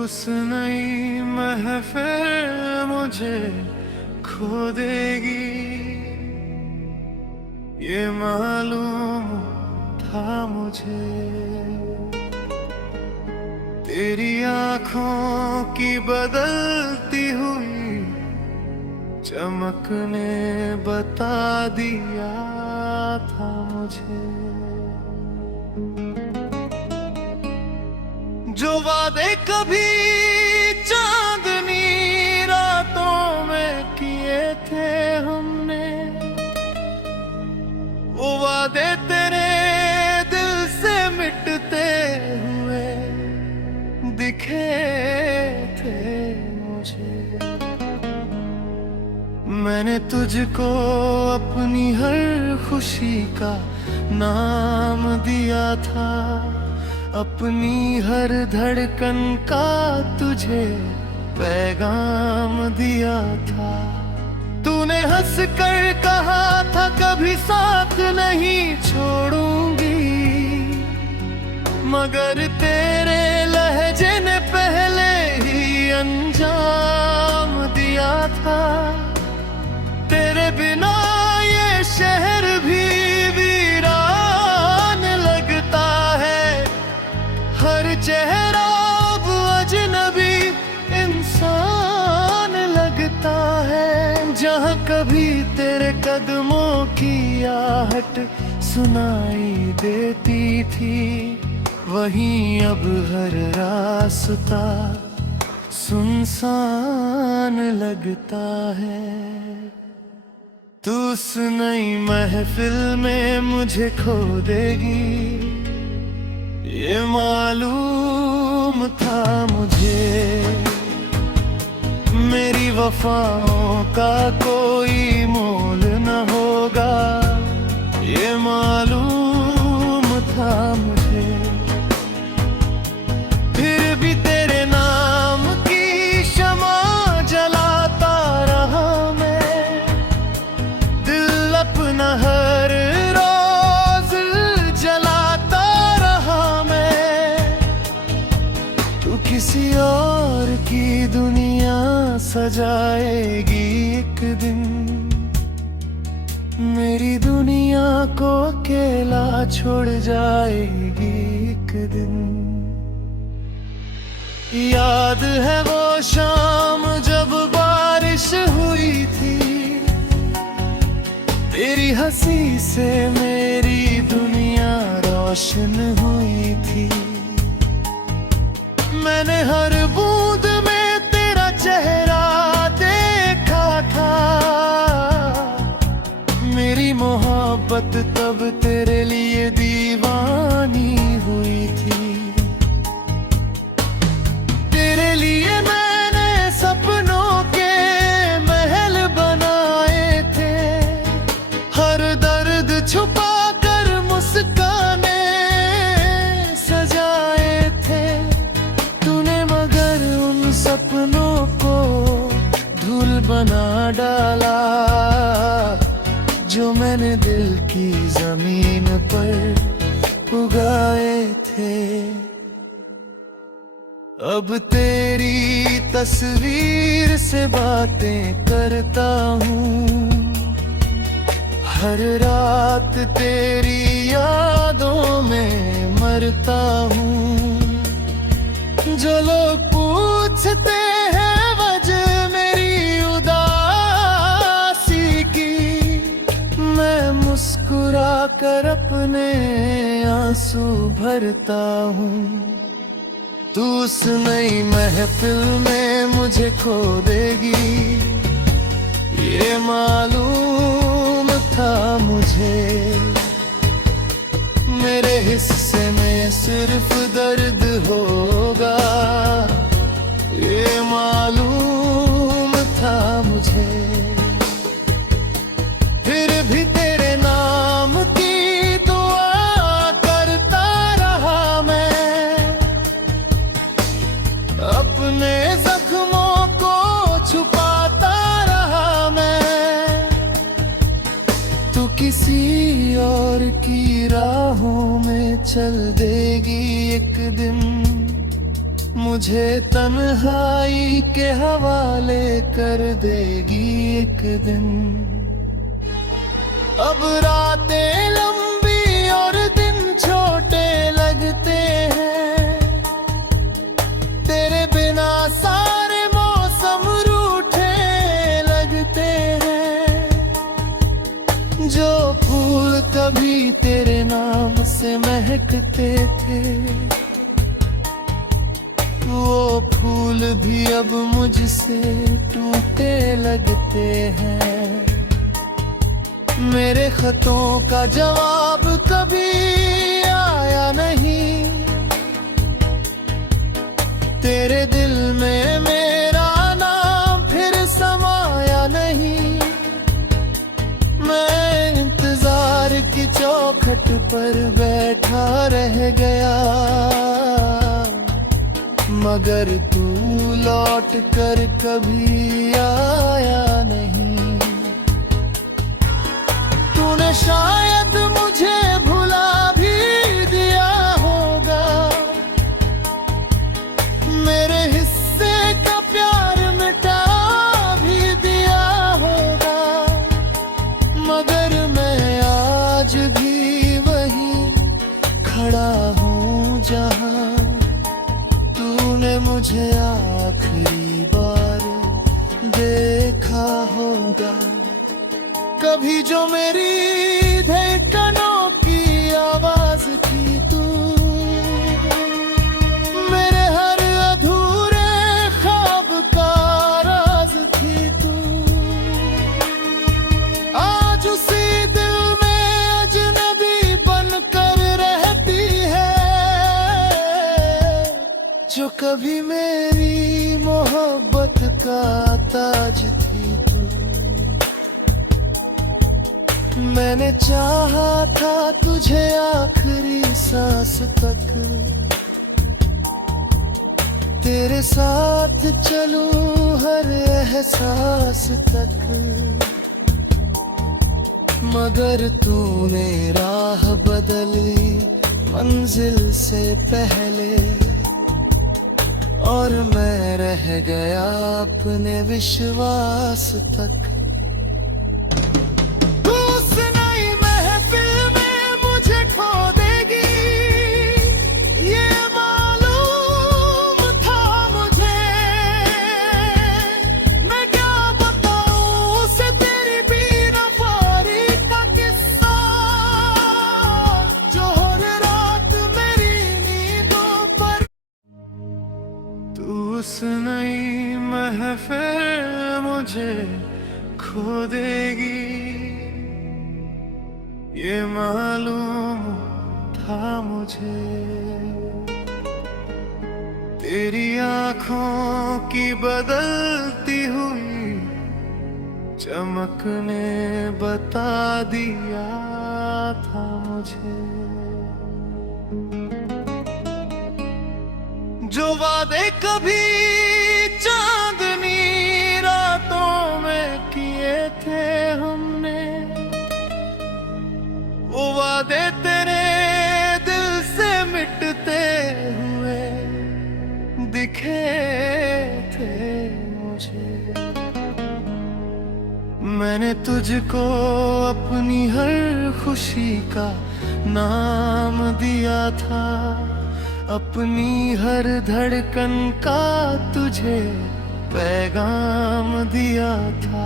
उस नई महफिल मुझे खो देगी, ये मालूम था मुझे। तेरी आंखों की बदलती हुई चमक ने बता दिया था मुझे। जो वादे कभी चांदनी रातों में किए थे हमने, वो वादे तेरे दिल से मिटते हुए दिखे थे मुझे। मैंने तुझको अपनी हर खुशी का नाम दिया था, अपनी हर धड़कन का तुझे पैगाम दिया था। तूने हंस कर कहा था कभी साथ नहीं छोड़ूंगी, मगर तेरे लहजे ने पहले ही अंजाम दिया था। तेरे बिना ये शहर भी वीरान लगता है, हर चेहरा अब अजनबी इंसान लगता है। जहाँ कभी तेरे कदमों की आहट सुनाई देती थी, वहीं अब हर रास्ता सुनसान लगता है। तू उस नई महफिल में मुझे खो देगी, ये मालूम था मुझे। मेरी वफाओं का कोई मोल न होगा, ये मालूम था मुझे। फिर भी तेरे नाम की शमा जलाता रहा मैं, दिल अपना हर रोज जलाता रहा मैं। तू किसी और की दुनिया सजाएगी एक दिन, मेरी दुनिया को अकेला छोड़ जाएगी एक दिन। याद है वो शाम जब बारिश हुई थी, तेरी हंसी से मेरी दुनिया रोशन हुई थी। मैंने हर बूंद में तेरा चेहरा देखा था, मेरी मोहब्बत तब तेरे लिए दीवानी हुई थी। तेरे लिए मैंने सपनों के महल बनाए थे, हर दर्द छुपा कर मुस्काने सजाए थे। तूने मगर उन सपनों को धूल बना डाला, जो मैंने दिल की जमीन पर उगाए थे। अब तेरी तस्वीर से बातें करता हूँ, हर रात तेरी यादों में मरता हूँ। जो लोग पूछते हैं वजह मेरी उदासी की, मैं मुस्कुरा कर अपने आंसू भरता हूँ। तू उस नई महफिल में मुझे खो देगी, ये मालूम था मुझे। मेरे हिस्से में सिर्फ दर्द होगा, ये मालूम था मुझे। फिर भी तेरे नाम की दुआ करता रहा मैं, अपने जख्मों को छुपाता रहा मैं। तू किसी और की राहों में चल देगी एक दिन, मुझे तन्हाई के हवाले कर देगी एक दिन। अब रातें लंबी और दिन छोटे लगते हैं, तेरे बिना सारे मौसम रूठे लगते हैं। जो फूल कभी तेरे नाम से महकते थे, वो फूल भी अब मुझसे टूटे लगते हैं। मेरे खतों का जवाब कभी आया नहीं, तेरे दिल में मेरा नाम फिर समाया नहीं। मैं इंतजार की चौखट पर बैठा रह गया, मगर तू लौट कर कभी आया नहीं। तूने शायद मुझे भुला भी दिया होगा, मेरे हिस्से का प्यार मिटा भी दिया होगा, मगर मैं आज भी वहीं खड़ा हूँ जहाँ तूने मुझे आखिरी बार देखा होगा। कभी जो मेरी धड़कनों की आवाज थी तू, मेरे हर अधूरे ख्वाब का राज थी तू। आज उसी दिल में अजनबी बनकर रहती है, जो कभी मेरी मोहब्बत का ताज थी तू। मैंने चाहा था तुझे आखिरी सांस तक, तेरे साथ चलूं हर एहसास तक, मगर तूने राह बदली मंजिल से पहले, और मैं रह गया अपने विश्वास तक। उस नई महफिल मुझे खो देगी, ये मालूम था मुझे। तेरी आँखों की बदलती हुई चमक ने बता दिया था मुझे। जो वादे कभी चांदनी रातों में किए थे हमने, वो वादे तेरे दिल से मिटते हुए दिखे थे मुझे। मैंने तुझको अपनी हर खुशी का नाम दिया था, अपनी हर धड़कन का तुझे पैगाम दिया था।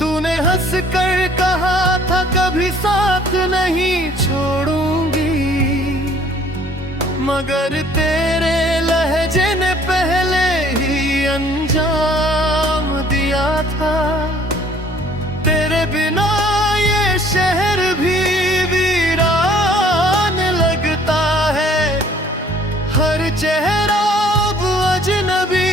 तूने हंस कर कहा था कभी साथ नहीं छोड़ूंगी, मगर तेरे लहजे ने पहले ही अंजाम दिया था। तेरे बिना ये शहर भी चेहरा अब अजनबी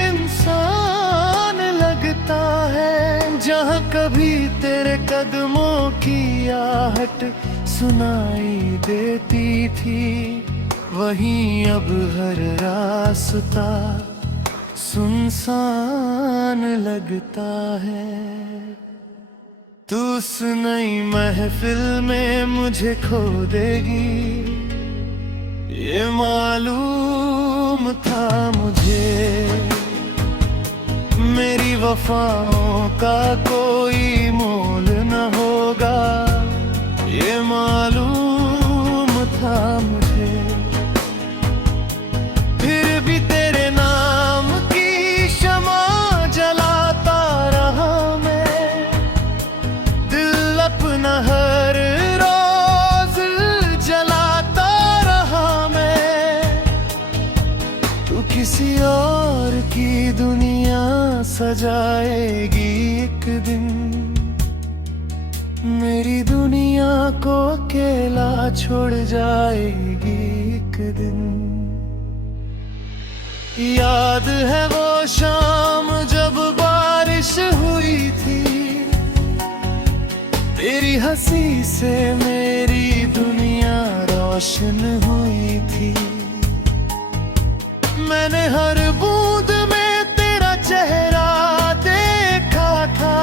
इंसान लगता है। जहाँ कभी तेरे कदमों की आहट सुनाई देती थी, वहीं अब हर रास्ता सुनसान लगता है। तू उस नई महफिल में मुझे खो देगी, ये मालूम मालूम था मुझे मेरी वफाओं का कोई मोल न होगा, ये मालूम था मुझे। फिर भी तेरे नाम की शमा जलाता रहा मैं, दिल अपना हर रोज जलाता रहा मैं। तू किसी और की दुनिया सजाएगी एक दिन, मेरी दुनिया को अकेला छोड़ जाएगी एक दिन। याद है वो शाम जब बारिश हुई थी, तेरी हंसी से मेरी दुनिया रोशन हुई थी। मैंने हर बूंद में तेरा चेहरा देखा था,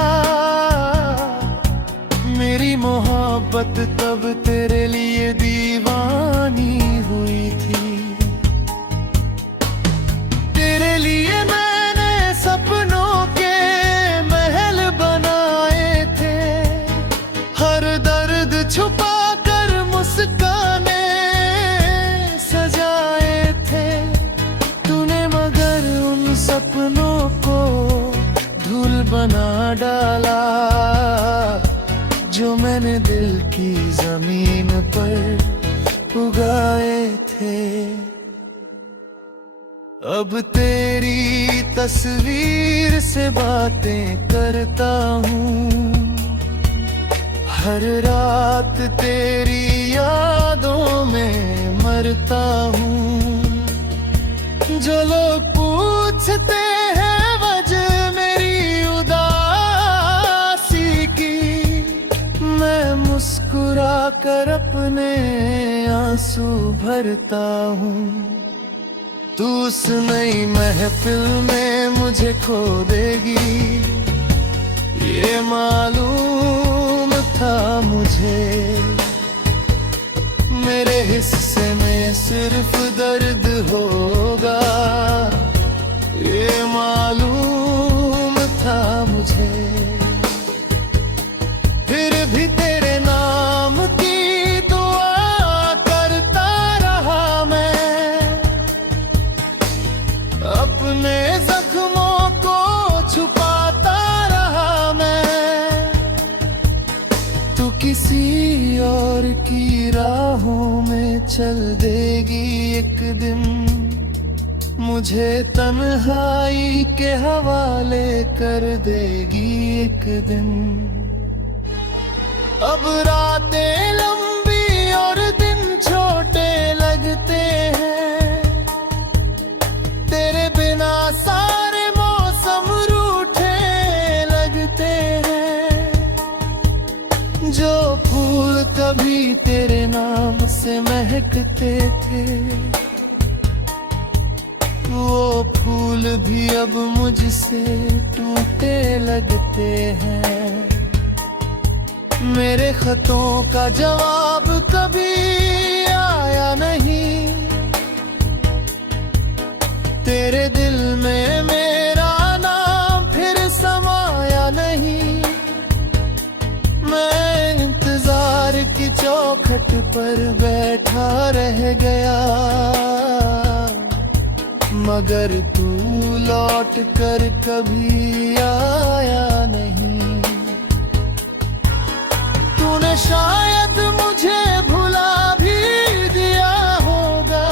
मेरी मोहब्बत तब तेरे लिए दीवानी हुई थी। तेरे लिए मैंने सपनों के महल बनाए थे, हर दर्द छुपा कर मुस्काने सजाए थे। तूने मगर उन सपनों को धूल बना डाला, जो मैंने दिल की जमीन पर उगाए थे। अब तेरी तस्वीर से बातें करता हूँ, हर रात तेरी यादों में मरता हूँ। जो लोग पूछते हैं वजह मेरी उदासी की, मैं मुस्कुरा कर अपने आंसू भरता हूँ। तू उस नई महफिल में मुझे खो देगी, ये मालूम था मुझे। मेरे हिस्से में सिर्फ दर्द होगा, ये मालूम था मुझे। फिर भी तेरे नाम की दुआ करता रहा मैं, अपने जख्मों को छुपाता रहा मैं। तू किसी और की राहों में चल देगी एक दिन, मुझे तन्हाई के हवाले कर देगी एक दिन। अब रातें लंबी और दिन छोटे लगते हैं, तेरे बिना सारे मौसम रूठे लगते हैं। जो फूल कभी तेरे नाम से महकते थे, वो फूल भी अब मुझसे टूटे लगते हैं। मेरे खतों का जवाब कभी आया नहीं, तेरे दिल में मेरा नाम फिर समाया नहीं। मैं इंतजार की चौखट पर बैठा रह गया, मगर तू लौट कर कभी आया नहीं। तूने शायद मुझे भुला भी दिया होगा,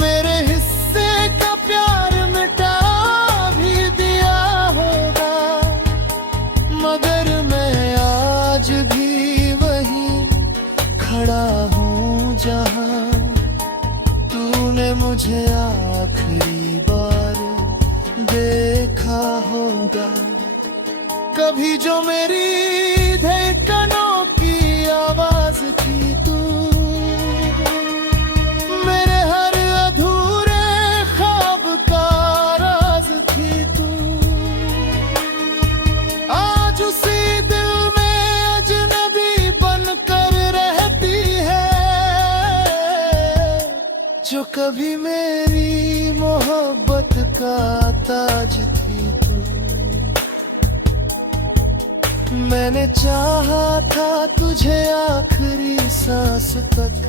मेरे हिस्से का प्यार मिटा भी दिया होगा। मगर मैं आज भी वहीं खड़ा हूँ जहाँ तूने मुझे आखिरी बार देखा होगा। कभी जो मेरी धड़कनों की आवाज थी तू, मेरे हर अधूरे ख्वाब का राज थी तू। आज उसी दिल में अजनबी बनकर रहती है, जो कभी मेरी मोहब्बत का ताज थी तू। मैंने चाहा था तुझे आखिरी सांस तक,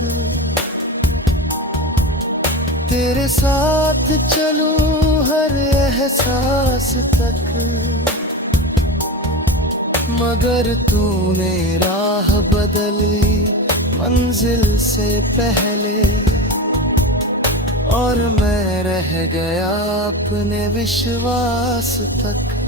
तेरे साथ चलूं हर एहसास तक। मगर तूने राह बदली मंजिल से पहले, और मैं रह गया अपने विश्वास तक।